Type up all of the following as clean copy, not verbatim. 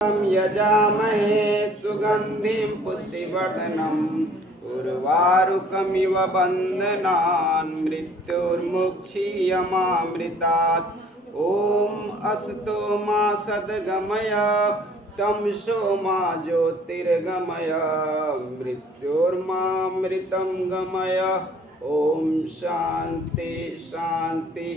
यजामहे सुगन्धिं पुष्टिवर्धनम् उर्वारुकमिव बन्धनान् मृत्युर्मुक्षीयमामृतात्। ॐ अस्तु मा सद्गमय तमसो मा ज्योतिर्गमय मृत्योर्मामृतं गमय। ओम शांति शांति।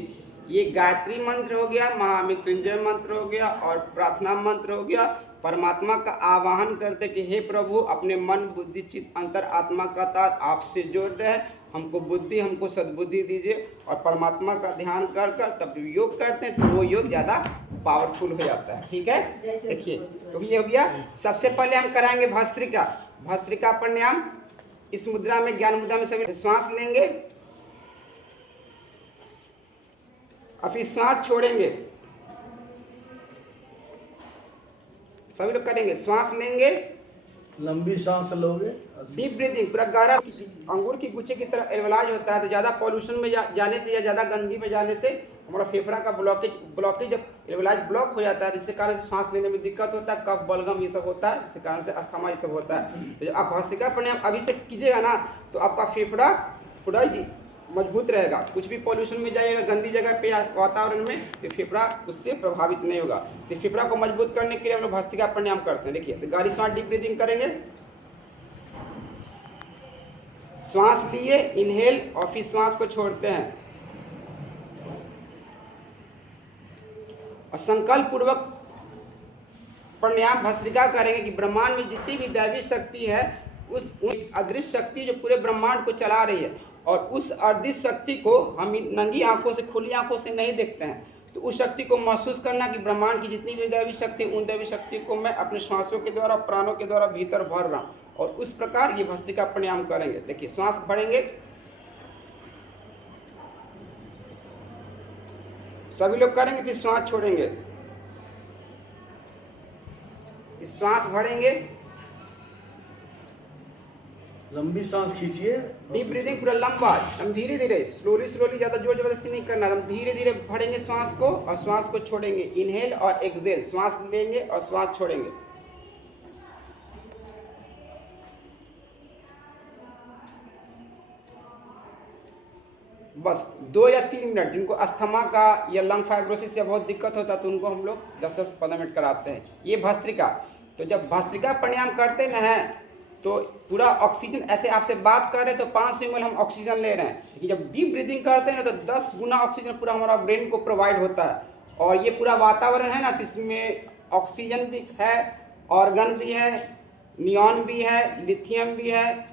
ये गायत्री मंत्र हो गया, महामृत्युंजय मंत्र हो गया और प्रार्थना मंत्र हो गया। परमात्मा का आवाहन करते कि हे प्रभु, अपने मन बुद्धि चित्त अंतर आत्मा का तार आपसे जोड़ रहे, हमको बुद्धि, हमको सद्बुद्धि दीजिए। और परमात्मा का ध्यान कर कर तब योग करते हैं तो वो योग ज़्यादा पावरफुल हो जाता है। ठीक है, देखिए तो ये हो गया। सबसे पहले हम कराएंगे भस्त्रिका। भस्त्रिका प्राणायाम इस मुद्रा में, ज्ञान मुद्रा में सभी श्वास लेंगे, अभी श्वास छोड़ेंगे। सभी लोग करेंगे, श्वास लेंगे, लंबी सांस लोगे, डीप ब्रीदिंग, पूरा गहरा। अंगूर की गुच्छे की तरह एल्वलाज होता है, तो ज़्यादा पॉल्यूशन में जाने से या ज़्यादा गंदगी में जाने से हमारा फेफड़ा का ब्लॉकेज जब एल्वलाज ब्लॉक हो जाता है तो जिसके कारण से सांस लेने में दिक्कत होता है, कफ बलगम ये सब होता है, जिसके कारण से अस्थमा ये सब होता है। तो जब आप भस्त्रिका प्राणायाम अभी से कीजिएगा ना तो आपका फेफड़ा पूरा मजबूत रहेगा। कुछ भी पॉल्यूशन में जाएगा, गंदी जगह पे या वातावरण में, तो फेफड़ा उससे प्रभावित नहीं होगा। तो फेफड़ा को मजबूत करने के लिए हम लोग भस्त्रिका प्राणायाम करते हैं। देखिए, गहरी सांस डीप ब्रीदिंग करेंगे, श्वास लिए इनहेल और फिर श्वास को छोड़ते हैं और संकल्प पूर्वक प्राणायाम भस्त्रिका करेंगे कि ब्रह्मांड में जितनी भी दैवी शक्ति है, उस अदृश्य शक्ति जो पूरे ब्रह्मांड को चला रही है, और उस अदृश्य शक्ति को हम नंगी आंखों से, खुली आंखों से नहीं देखते हैं, तो उस शक्ति को महसूस करना कि ब्रह्मांड की जितनी भी दैवी शक्ति, उन दैवी शक्ति को मैं अपने श्वासों के द्वारा, प्राणों के द्वारा भीतर भर रहा हूँ। और उस प्रकार ये भस्त्रिका प्राणायाम करेंगे। देखिए, श्वास भरेंगे, सभी लोग करेंगे, फिर श्वास छोड़ेंगे, श्वास भरेंगे, लंबी सांस खींचिए, डीप ब्रीदिंग पूरा लंबा, हम धीरे धीरे, स्लोली स्लोली, ज़्यादा जोर जबरदस्ती नहीं करना, हम धीरे धीरे भरेंगे श्वास को और श्वास को छोड़ेंगे। इनहेल और एक्सहेल, श्वास लेंगे और श्वास छोड़ेंगे। बस 2 या 3 मिनट। जिनको अस्थमा का या लंग फाइब्रोसिस या बहुत दिक्कत होता है तो उनको हम लोग 10-15 मिनट कराते हैं। ये भस्त्रिका। तो जब भस्त्रिका प्राणायाम करते ना हैं तो पूरा ऑक्सीजन, ऐसे आपसे बात कर रहे हैं तो 500 ml हम ऑक्सीजन ले रहे हैं, लेकिन जब डीप ब्रीदिंग करते हैं ना तो 10 गुना ऑक्सीजन पूरा हमारा ब्रेन को प्रोवाइड होता है। और ये पूरा वातावरण है ना, तो इसमें ऑक्सीजन भी है, ऑर्गन भी है, नियॉन भी है, लिथियम भी है,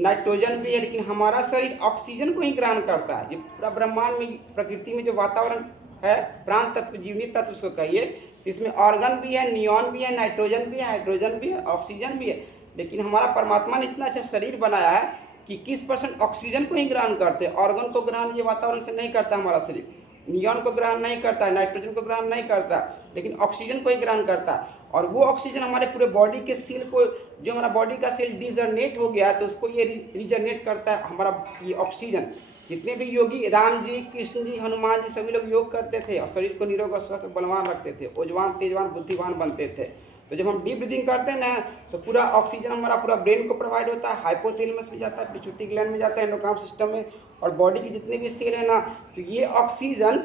नाइट्रोजन भी है, लेकिन हमारा शरीर ऑक्सीजन को ही ग्रहण करता है। ये पूरा ब्रह्मांड में, प्रकृति में जो वातावरण है, प्राण तत्व, जीवनी तत्व उसको कहिए, इसमें ऑर्गन भी है, नियॉन भी है, नाइट्रोजन भी है, हाइड्रोजन भी है, ऑक्सीजन भी है। लेकिन हमारा परमात्मा ने इतना अच्छा शरीर बनाया है कि 21% ऑक्सीजन को ही ग्रहण करते हैं। ऑर्गन को ग्रहण ये वातावरण से नहीं करता हमारा शरीर, नियॉन को ग्रहण नहीं करता है, नाइट्रोजन को ग्रहण नहीं करता, लेकिन ऑक्सीजन को ही ग्रहण करता है। और वो ऑक्सीजन हमारे पूरे बॉडी के सेल को, जो हमारा बॉडी का सेल डिजनरेट हो गया है तो उसको ये रिजनरेट करता है हमारा ये ऑक्सीजन। जितने भी योगी, राम जी, कृष्ण जी, हनुमान जी, सभी लोग योग करते थे और शरीर को निरोग और स्वस्थ बलवान रखते थे, ओजवान तेजवान बुद्धिवान बनते थे। तो जब हम डीप ब्रीदिंग करते हैं ना तो पूरा ऑक्सीजन हमारा पूरा ब्रेन को प्रोवाइड होता है, हाइपोथैलेमस में जाता है, पिट्यूटरी ग्लैंड में जाता है, एंडोक्राइन सिस्टम में, और बॉडी की जितने भी सेल है ना, तो ये ऑक्सीजन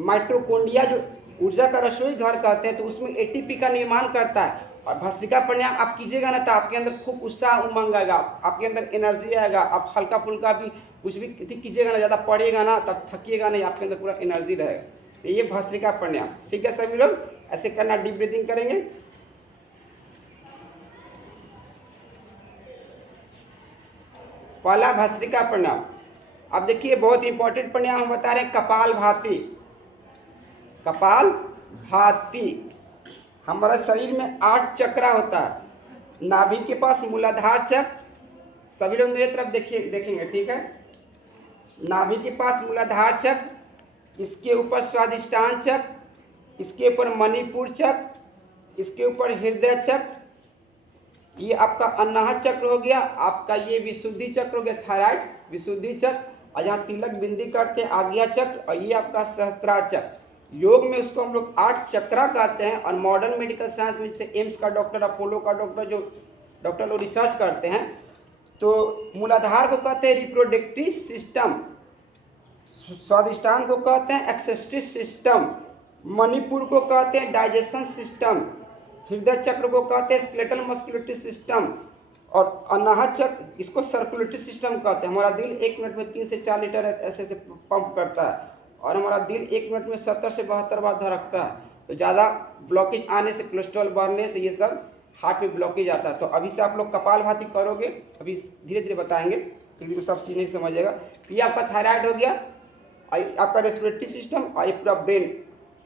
माइटोकॉन्ड्रिया, जो ऊर्जा का रसोई घर कहते हैं, तो उसमें एटीपी का निर्माण करता है। और भस्त्रिका प्राणायाम आप कीजिएगा ना तो आपके अंदर खूब उत्साह उमंग आएगा, आपके अंदर एनर्जी आएगा, आप हल्का फुल्का भी कुछ भी कीजिएगा ना, ज़्यादा पढ़िएगा ना तब थकिएगा नहीं, आपके अंदर पूरा एनर्जी रहेगा। तो ये भस्त्रिका प्राणायाम, ठीक है। सभी लोग ऐसे करना, डीप ब्रीदिंग करेंगे। पहला भस्त्रिका प्राणायाम। अब देखिए, बहुत इंपॉर्टेंट प्राणायाम हम बता रहे हैं, कपाल भाती। कपाल भाती, हमारे शरीर में 8 चक्र होता है। नाभि के पास मूलाधार चक्र, सभी लोग मेरे तरफ देखिए, देखेंगे, ठीक है। नाभि के पास मूलाधार चक्र, इसके ऊपर स्वादिष्टान चक्र, इसके ऊपर मणिपुर चक्र, इसके ऊपर हृदय चक्र, ये आपका अनाहत चक्र हो गया, आपका ये विशुद्धि चक्र हो गया, थायराइड विशुद्धि चक्र, और यहाँ तिलक बिंदी करते हैं आज्ञा चक्र, और ये आपका सहस्त्रार चक्र। योग में उसको हम लोग 8 चक्रा कहते हैं, और मॉडर्न मेडिकल साइंस में जैसे एम्स का डॉक्टर, अपोलो का डॉक्टर, जो डॉक्टर लोग रिसर्च करते हैं, तो मूलाधार को कहते हैं रिप्रोडक्टिव सिस्टम, स्वादिष्टान को कहते हैं एक्सेस्टिव सिस्टम, मणिपुर को कहते हैं डाइजेशन सिस्टम, हृदय चक्र को कहते हैं स्केलेटल मस्कुलेटरी सिस्टम, और अनाहत चक्र इसको सर्कुलेटरी सिस्टम कहते हैं। हमारा दिल 1 मिनट में 3 से 4 लीटर ऐसे ऐसे पंप करता है, और हमारा दिल 1 मिनट में 70 से 72 बार धड़कता है। तो ज़्यादा ब्लॉकेज आने से, कोलेस्ट्रॉल बढ़ने से, ये सब हार्ट में ब्लॉकेज आता है। तो अभी से आप लोग कपालभाति करोगे, अभी धीरे धीरे बताएंगे, क्योंकि सब चीज़ नहीं समझेगा। तो ये आपका थायराइड हो गया, आपका रेस्पिरेटरी सिस्टम, और ये पूरा brain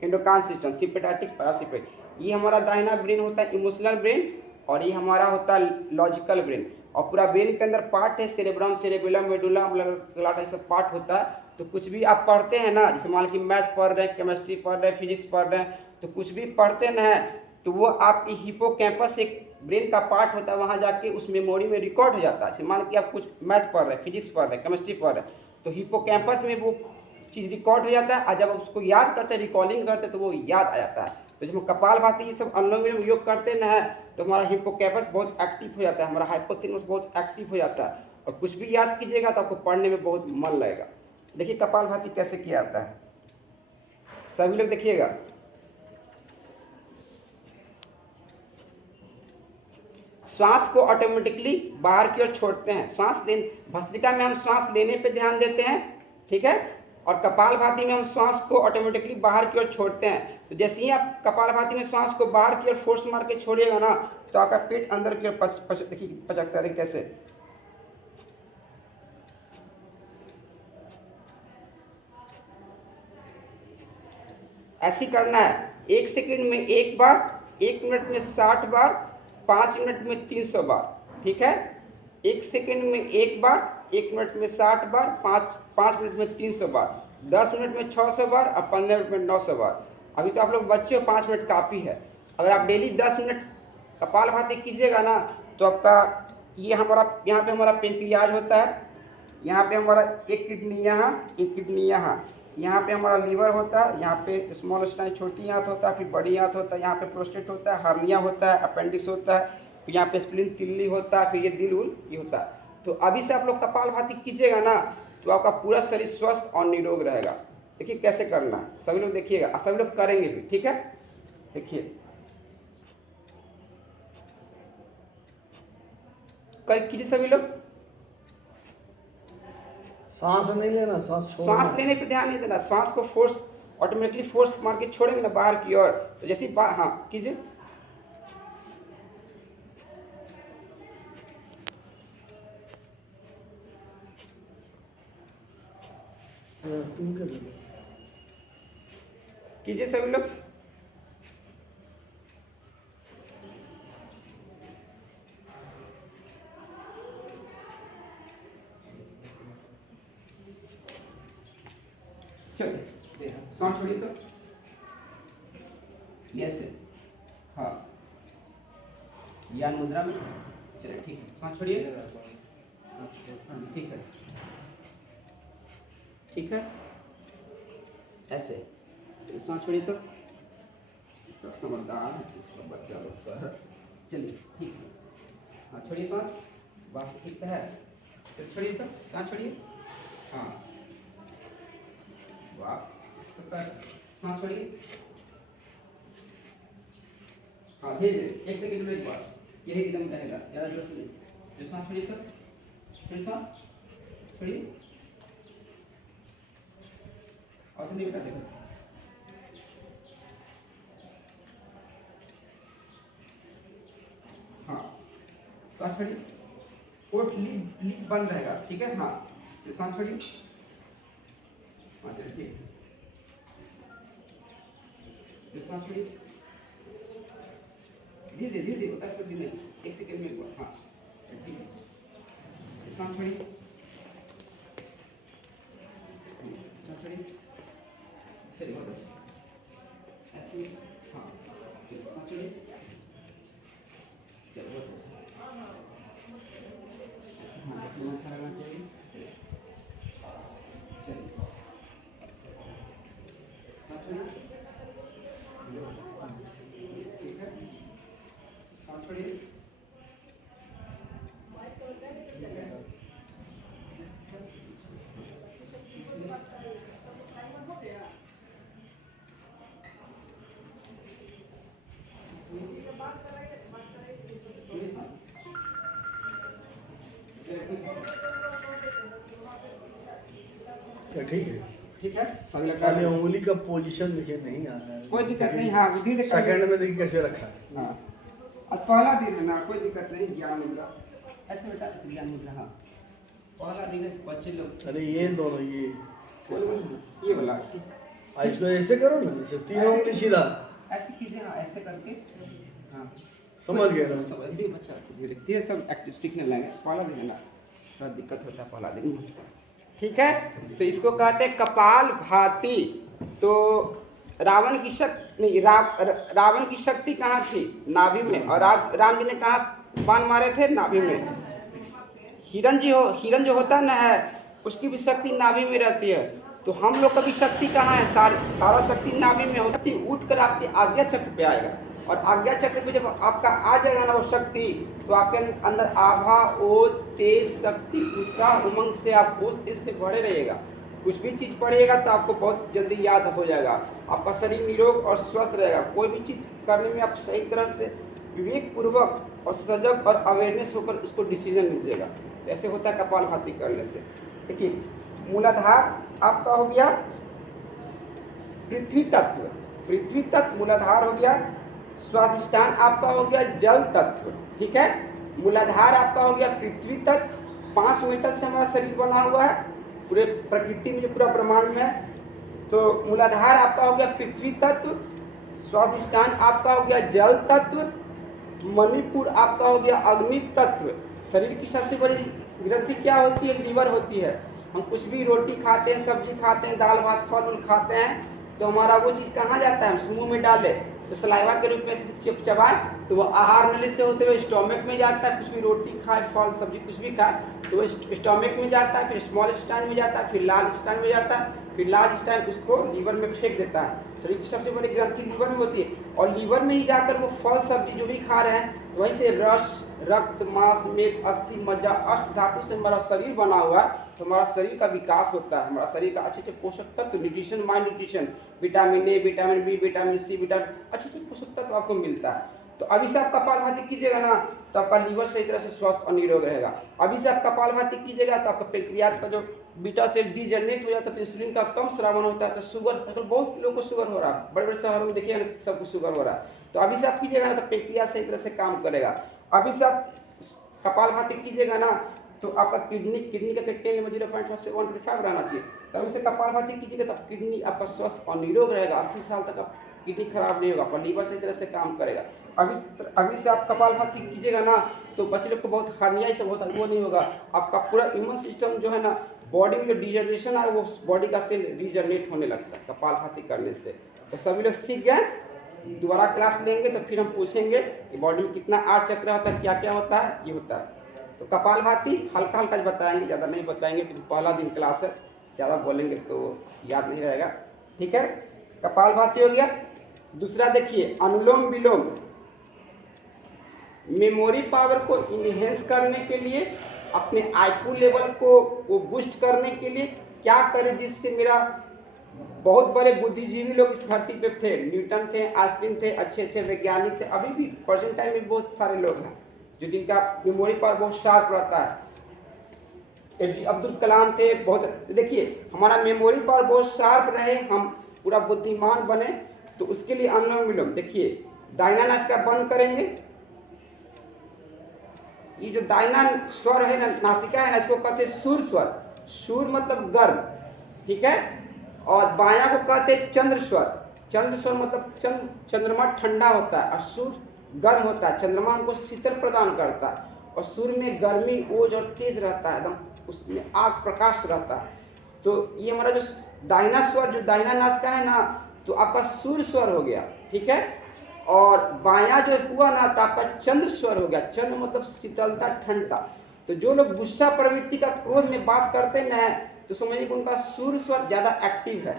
endocrine system, sympathetic parasympathetic, ये हमारा दाहिना ब्रेन होता है इमोशनल ब्रेन, और ये हमारा होता है लॉजिकल ब्रेन। और पूरा ब्रेन के अंदर पार्ट है सेरेब्रम, सेरेबेलम, मेडुला ऑब्लांगेटा, ये सब पार्ट होता है। तो कुछ भी आप पढ़ते हैं ना, जैसे मान लीजिए मैथ पढ़ रहे हैं, केमिस्ट्री पढ़ रहे हैं, फिजिक्स पढ़ रहे हैं, तो कुछ भी पढ़ते ना है तो वो आपकी हिपोकैम्पस एक ब्रेन का पार्ट होता है, वहाँ जाके उस मेमोरी में रिकॉर्ड हो जाता है। जैसे मान लीजिए आप कुछ मैथ पढ़ रहे हैं, फिजिक्स पढ़ रहे हैं, केमिस्ट्री पढ़ रहे हैं, तो हिपोकैम्पस में वो चीज़ रिकॉर्ड हो जाता है, और जब उसको याद करते हैं, रिकॉर्डिंग करते हैं, तो वो याद आ जाता है। तो जब हम कपालभाति ये सब अनुलोम विलोम योग करते ना है, तो हमारा हिपोकैम्पस बहुत एक्टिव हो जाता है, हमारा हाइपोथैलेमस बहुत एक्टिव हो जाता है, और कुछ भी याद कीजिएगा तो आपको पढ़ने में बहुत मन लगेगा। देखिए कपालभाति कैसे किया जाता है, सभी लोग देखिएगा। श्वास को ऑटोमेटिकली बाहर की ओर छोड़ते हैं, श्वास लेने, भस्त्रिका में हम श्वास लेने पे ध्यान देते हैं, ठीक है, और कपालभाति में हम श्वास को ऑटोमेटिकली बाहर की ओर छोड़ते हैं। तो जैसे ही आप कपालभाति में श्वास को बाहर की ओर फोर्स मार के छोड़िएगा ना, तो आपका पेट अंदर की ओर देखिए पचकता है, कैसे। ऐसे करना है, 1 सेकंड में 1 बार, 1 मिनट में 60 बार, 5 मिनट में 300 बार, ठीक है। 1 सेकंड में 1 बार, 1 मिनट में 60 बार, 5 मिनट में 300 बार, 10 मिनट में 600 बार, और 15 मिनट में 900 बार। अभी तो आप लोग बच्चे हो, 5 मिनट काफ़ी है। अगर आप डेली 10 मिनट कपालभाति कीजिएगा ना, तो आपका ये हमारा यहाँ पे हमारा पेनक्रियाज होता है, यहाँ पे हमारा एक किडनी यहाँ, एक किडनी यहाँ, यहाँ पे हमारा लीवर होता है, यहाँ पे स्मॉल स्टाइन छोटी आंत होता है, फिर बड़ी आंत होता है, यहाँ पे प्रोस्टेट होता है, हार्निया होता है, अपेंडिक्स होता है, फिर यहाँ पे स्प्लीन तिल्ली होता है, फिर ये दिल उल ये होता है। तो अभी से आप लोग कपालभाति कीजिएगा ना, तो आपका पूरा शरीर स्वस्थ और निरोग रहेगा। देखिए कैसे करना है, सभी लोग देखिएगा, सभी लोग करेंगे भी, ठीक है। देखिए कर कीजिए सभी लोग। सांस नहीं लेना, सांस छोड़ना। सांस लेने पे ध्यान नहीं देना, सांस को फोर्स ऑटोमेटिकली फोर्स मार के छोड़ेंगे ना बाहर की ओर, तो जैसे हाँ कीजिए। तुम क्या बोलो? कीजिए सभी लोग। चलिए सांस छोड़िए तो, यस हाँ, ज्ञान मुद्रा में, चलिए ठीक है, सांस छोड़िए, ठीक है, ठीक है, ऐसे सांस छोड़िए तो, सब समझदार है, सब बच्चा लोग का। चलिए ठीक है, हाँ छोड़िए सांस, बात ठीक है, चलिए छोड़िए तो, सांस छोड़िए, हाँ वाह, सांस छोड़िए, हाँ धीरे धीरे, 1 सेकंड में एक बार, यही एकदम रहेगा, ज़्यादा जोर से नहीं। फिर सांस छोड़िए तो, फिर सांस छोड़िए, और से नहीं बेटा देखो, हाँ सांस छोड़िए, कोट लीप बंद रहेगा, ठीक है, हाँ फिर सांस छोड़िए, हाँ चलिए ठीक, फिर सांस छोड़िए, धीरे धीरे धीरे, 10 मिनट नहीं, 1 सेकंड में एक बार, हाँ ठीक है, फिर सांस छोड़िए, सांस छोड़िए, चलिए बहुत अच्छा, ऐसे हाँ चलिए सांस छोड़िए, चलिए बहुत अच्छा, ऐसे हाँ देखिए अच्छा लगना चाहिए, चलिए सांस छोड़िए, क्या ठीक है? ठीक है, सभी लगा खाली उंगली का पोजीशन देखिए नहीं आ रहा है। कोई दिक्कत नहीं। हाँ, धीरे सेकंड में देखिए कैसे रखा है। हाँ, अब पहला दिन है ना, कोई दिक्कत नहीं। ज्ञान मुद्रा ऐसे बेटा, ऐसे ज्ञान मुद्रा। हाँ, पहला दिन है, बच्चे लोग अरे ये दोनों ये वाला इसको ऐसे करो ना, जैसे तीनों उंगली सीधा। ऐसे कीजिए। हाँ, ऐसे करके। हाँ, समझ गए ना? समझ गए बच्चा। धीरे धीरे सब एक्टिव सीखने लगेंगे। पहला दिन है ना, थोड़ा दिक्कत होता है पहला दिन। ठीक है, तो इसको कहते हैं कपाल भाती। तो रावण की शक्ति नहीं, रावण की शक्ति कहाँ थी? नाभि में। और राम जी ने कहा बाण मारे थे? नाभि में। हिरण जो होता ना है, उसकी भी शक्ति नाभि में रहती है। तो हम लोग का भी शक्ति कहाँ है? सारा शक्ति नाभि में होती। उठ कर आपके आज्ञा चक्र पे आएगा, और आज्ञा चक्र पे जब आपका आ जाएगा ना वो शक्ति, तो आपके अंदर आभा, ओज, तेज, शक्ति, उत्साह, उमंग से आप ओज तेज से बढ़े रहिएगा। कुछ भी चीज़ पढ़िएगा तो आपको बहुत जल्दी याद हो जाएगा। आपका शरीर निरोग और स्वस्थ रहेगा। कोई भी चीज़ करने में आप सही तरह से विवेक पूर्वक और सजग और अवेयरनेस होकर उसको डिसीजन लीजिएगा। ऐसे होता है कपालभाति करने से। देखिए, मूलाधार आपका हो गया पृथ्वी तत्व। पृथ्वी तत्व मूलाधार हो गया। स्वाधिष्ठान आपका हो गया जल तत्व। ठीक है, मूलाधार आपका हो गया पृथ्वी तत्व। 5 मीटर से हमारा शरीर बना हुआ है पूरे प्रकृति में, जो पूरा ब्रह्मांड में है। तो मूलाधार आपका हो गया पृथ्वी तत्व। स्वाधिष्ठान आपका हो गया जल तत्व। मणिपुर आपका हो गया अग्नि तत्व। शरीर की सबसे बड़ी ग्रंथि क्या होती है? लीवर होती है। हम कुछ भी रोटी खाते हैं, सब्जी खाते हैं, दाल भात फल उल खाते हैं, तो हमारा वो चीज़ कहाँ जाता है? हम मुंह में डाले तो सलाइवा के रूप में चबाए, तो वो आहार नली से होते हुए स्टोमक में जाता है। कुछ भी रोटी खाए, फल सब्जी कुछ भी खाए तो वो स्टोमक में जाता है, फिर स्मॉल स्टाइन में जाता है, फिर लार्ज स्टाइन में जाता है, फिर लार्ज स्टाइन उसको लीवर में फेंक देता है। शरीर की सबसे बड़ी ग्रंथि लीवर में होती है, और लीवर में ही जाकर वो फल सब्जी जो भी खा रहे हैं, तो वहीं से रस, रक्त, मांस, मेद, अस्थि, मज्जा, अष्ट धातु से हमारा शरीर बना हुआ है। तो हमारा शरीर का विकास होता है। हमारा शरीर का अच्छे अच्छे पोषक तत्व, nutrition, mind nutrition, vitamin A, vitamin B, vitamin C, अच्छे अच्छे पोषक तत्व आपको मिलता है। तो अभी से आप कपालभाति कीजिएगा ना, तो आपका लीवर सही तरह से स्वस्थ और निरोग रहेगा। अभी से आप कपालभाति कीजिएगा तो आपका पेंक्रियाज का जो बीटा सेल डीजनरेट हो जाता है, तो इंसुलिन का कम स्रावन होता है, तो शुगर, तो बहुत लोगों को शुगर हो रहा है। बड़े बड़े शहरों में देखिए सबको शुगर हो रहा है। तो अभी से आप कीजिएगा ना, तो पेंक्रियाज सही तरह से काम करेगा। अभी से आप कपालभाति कीजिएगा ना, तो आपका किडनी का कंटेन में 0.5 से 1.5 रहना चाहिए। तो अभी से कपालभाति कीजिएगा तो किडनी आपका स्वस्थ और निरोग रहेगा। 80 साल तक आप किडनी खराब नहीं होगा, पर लीवर सही तरह से काम करेगा। अभी से आप कपालभाति कीजिएगा ना, तो बच्चे लोग को बहुत हार्निया सब होता है, वो नहीं होगा। आपका पूरा इम्यून सिस्टम जो है ना, बॉडी में जो डिजनरेशन है, वो बॉडी का सेल रिजनरेट होने लगता है कपालभाति करने से। तो सभी लोग सीख गए। दोबारा क्लास लेंगे तो फिर हम पूछेंगे कि बॉडी में कितना 8 चक्र होता है, क्या क्या होता है, ये होता है। तो कपालभाति हल्का हल्का बताएंगे, ज़्यादा नहीं बताएंगे, क्योंकि पहला दिन क्लास है, ज़्यादा बोलेंगे तो याद नहीं रहेगा। ठीक है, कपालभाति हो गया। दूसरा देखिए, अनुलोम विलोम। मेमोरी पावर को इनहेंस करने के लिए, अपने आईक्यू लेवल को वो बूस्ट करने के लिए क्या करें जिससे मेरा, बहुत बड़े बुद्धिजीवी लोग इस धरती पे थे, न्यूटन थे, आइंस्टीन थे, अच्छे अच्छे वैज्ञानिक थे। अभी भी प्रेजेंट टाइम में बहुत सारे लोग हैं जो जिनका मेमोरी पावर बहुत शार्प रहता है। APJ अब्दुल कलाम थे। बहुत, देखिए हमारा मेमोरी पावर बहुत शार्प रहे, हम पूरा बुद्धिमान बने, तो उसके लिए अनुलोम विलोम। देखिए, दाहिना नासिका बंद करेंगे। ये जो दाहिना स्वर है ना, नासिका है ना, इसको कहते हैं सूर स्वर। सूर मतलब गर्म, ठीक है। और बायां को कहते हैं चंद्र स्वर। चंद्र स्वर मतलब चंद्रमा ठंडा होता है, और सूर गर्म होता है, चंद्रमा हमको शीतल प्रदान करता है। और सूर्य में गर्मी, ओज और तेज रहता है, एकदम उसमें आग प्रकाश रहता है। तो ये हमारा जो दाहिना स्वर, जो दाहिना नासिका है ना, तो आपका सूर्य स्वर हो गया, ठीक है। और बायां जो हुआ ना, तो आपका चंद्र स्वर हो गया। चंद्र मतलब शीतलता, ठंडता। तो जो लोग गुस्सा प्रवृत्ति का, क्रोध में बात करते न, तो समझिए कि उनका सूर्य स्वर ज़्यादा एक्टिव है।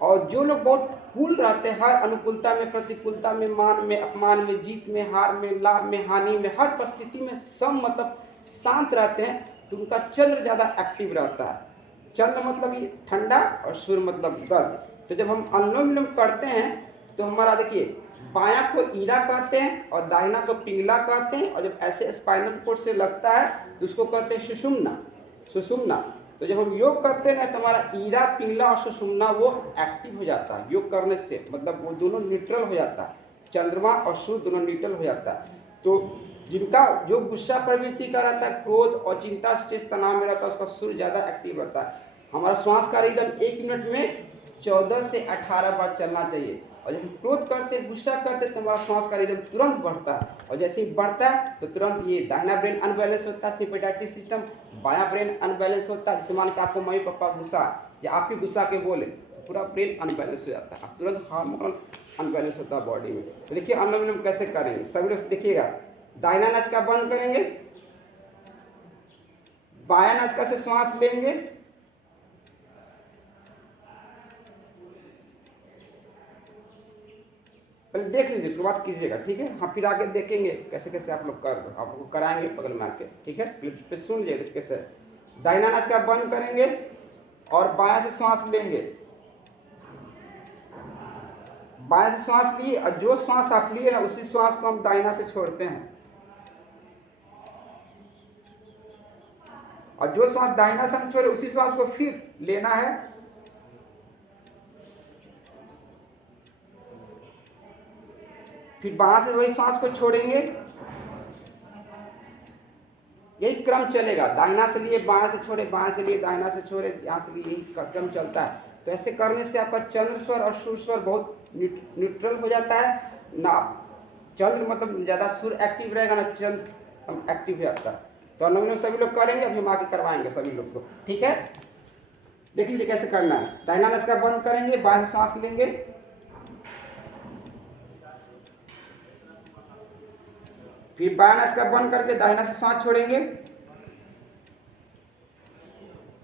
और जो लोग बहुत कूल रहते हैं, हर अनुकूलता में, प्रतिकूलता में, मान में, अपमान में, जीत में, हार में, लाभ में, हानि में, हर परिस्थिति में सम मतलब शांत रहते हैं, तो उनका चंद्र ज़्यादा एक्टिव रहता है। चंद्र मतलब ये ठंडा और सूर्य मतलब गर्म। तो जब हम अनुलोम विलोम करते हैं तो हमारा देखिए बायां को ईरा कहते हैं और दाहिना को पिंगला कहते हैं, और जब ऐसे स्पाइनल कोड से लगता है तो उसको कहते हैं सुषुम्ना। सुषुम्ना। तो जब हम योग करते हैं ना तो हमारा ईरा, पिंगला और सुषुम्ना वो एक्टिव हो जाता है योग करने से, मतलब वो दोनों न्यूट्रल हो जाता है, चंद्रमा और सूर्य दोनों न्यूट्रल हो जाता है। तो जिनका जो गुस्सा प्रवृत्ति का रहता है, क्रोध और चिंता, स्ट्रेस, तनाव में रहता है, उसका सूर्य ज़्यादा एक्टिव रहता है। हमारा श्वास का रिदम 1 मिनट में 14 से 18 बार चलना चाहिए, और जब हम क्रोध करते, गुस्सा करते तो हमारा श्वास का रिदम तुरंत बढ़ता है, और जैसे ही बढ़ता है तो तुरंत ये दाहिना ब्रेन अनबैलेंस होता है, सिम्पैथेटिक सिस्टम, बायां ब्रेन अनबैलेंस होता है। जैसे मान के आपको मम्मी पापा गुस्सा या आप ही गुस्सा के बोले तो पूरा ब्रेन अनबैलेंस हो जाता है, आप तुरंत हार्मोनल अनबैलेंस होता है बॉडी में। तो देखिए अनुलोम विलोम कैसे करेंगे, सभी लोग देखिएगा। दाहिना नासिका बंद करेंगे, बायां नासिका से श्वास लेंगे, पहले देख लीजिए उसके बाद कीजिएगा, ठीक है। हाँ, फिर आगे देखेंगे कैसे कैसे आप लोग कर, आप लोग कराएंगे बगल में आके, ठीक है। फिर सुन लीजिए कैसे। दाहिना नासिका बंद करेंगे और बायां से श्वास लेंगे, बायां से श्वास लिए, और जो श्वास आप लिए ना उसी श्वास को हम दाहिना से छोड़ते हैं, और जो श्वास दाहिना से हम छोड़े उसी श्वास को फिर लेना है, फिर बायां से वही श्वास को छोड़ेंगे। यही क्रम चलेगा, दाहिना से लिए बायां से छोड़े, बायां से लिए दाहिना से छोड़े, यहाँ से लिए, यही क्रम चलता है। तो ऐसे करने से आपका चंद्र स्वर और सूर्य स्वर बहुत न्यूट्रल हो जाता है ना। चंद्र मतलब ज़्यादा सूर्य एक्टिव रहेगा ना, चंद्र एक्टिव हो जाता है। तो अनुलोम विलोम सभी लोग करेंगे, अभी हम आगे करवाएंगे सभी लोग को, ठीक है। देख लीजिए कैसे करना है। दाहिना नासिका बंद करेंगे, बायां से श्वास लेंगे, फिर बायां नासिका बंद करके दाहिना से सांस छोड़ेंगे।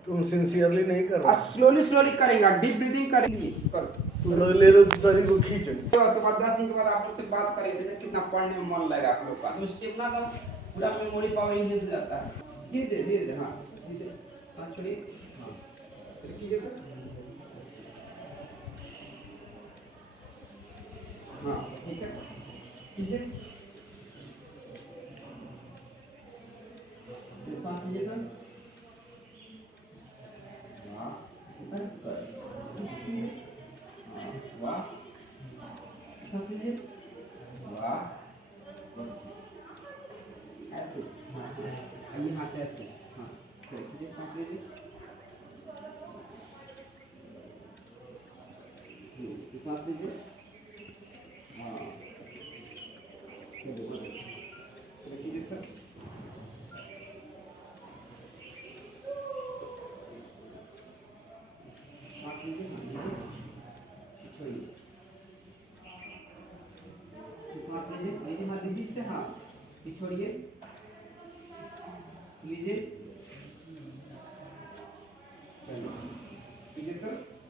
तुम सिंसियरली नहीं कर आप स्लोली स्लोली करेंगे, डीप ब्रीदिंग करेंगे, करो। तुम लोग ले रहे हो शरीर को खींचो। तो उसके बाद 10 दिन के बाद आप लोग से बात करेंगे, देखिए कितना पढ़ने में मन लगेगा आप लोग का। तो स्टेप ना तो पूरा मेमोरी पावर इंक्रीज हो जाता है। धीरे धीरे, हाँ धीरे, सांस छोड़िए, हाँ फिर कीजिए, हाँ ठीक है, कीजिए, सांस लीजिए, तो वाह, सांस लीजिए, वाह, ऐसे, हाँ आइए, हाथ ऐसे, हाँ चलिए, सांस लीजिए, सांस लीजिए, हाँ चलिए, कीजिए सर, सांस लीजिए, छोड़िए, सांस लीजिए, लीजिए, हाँ लीजिए से, हाँ फिर छोड़िए, लीजिए, लीजिए। तो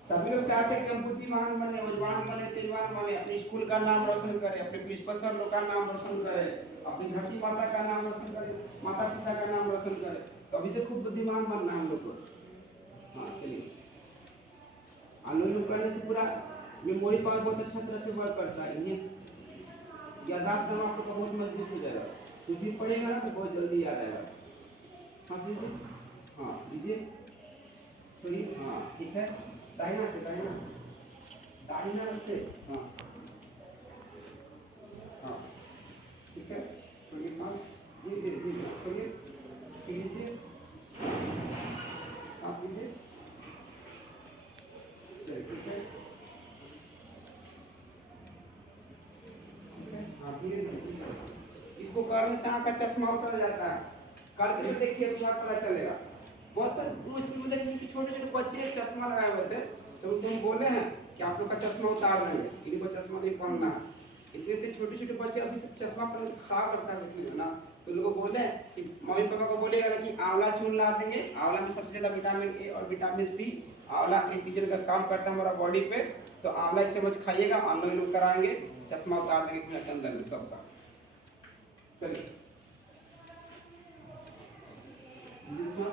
सभी लोग चाहते हैं कि हम बुद्धिमान बने, उज्जवान बने, तेजवान बने, अपने स्कूल का नाम रोशन करें, अपने प्रिंसिपल सर लोग का नाम रोशन करें, अपनी धरती माता का नाम रोशन करें, माता पिता का नाम रोशन करें। तो अभी से खूब बुद्धिमान बनना है हम लोग को। हाँ चलिए, अनुलोम विलोम करने से पूरा मेमोरी पावर बहुत अच्छा तरह से वर्क करता है, ये याददाश्त दिमाग आपका बहुत मजबूत हो जाएगा, कुछ भी पढ़ेगा ना तो बहुत जल्दी याद आएगा। हाँ लीजिए, हाँ लीजिए, छोड़िए, हाँ ठीक है, दाहिना से, दाहिना दाहिना से, हाँ हाँ ठीक है, छोड़िए सांस, धीरे धीरे छोड़िए, लीजिए, सांस लीजिए, चलिए ठीक है, हाँ धीरे धीरे। इसको करने से आपका चश्मा उतर जाता है, करके तो देखिए उसके बाद पता चलेगा। बहुत स्कूल में देखिए कि छोटे छोटे बच्चे चश्मा लगाए हुए थे, तो उनको हम बोले हैं कि आप लोग का चश्मा उतार देंगे, इनको चश्मा नहीं पहनना है। इतने इतने छोटे छोटे बच्चे अभी से चश्मा पहन के खा करता है देखिए ना, तो लोग बोले कि मम्मी पापा को बोलिएगा ना कि आंवला चूर्ण ला देंगे, आंवला में सबसे ज़्यादा विटामिन ए और विटामिन सी, आंवला एंटीजन का काम करता है हमारा बॉडी पे, तो आंवला एक चम्मच खाइएगा, अनुलोम विलोम कराएंगे, चश्मा उतार देंगे मिनट के अंदर में सबका। चलिए, हाँ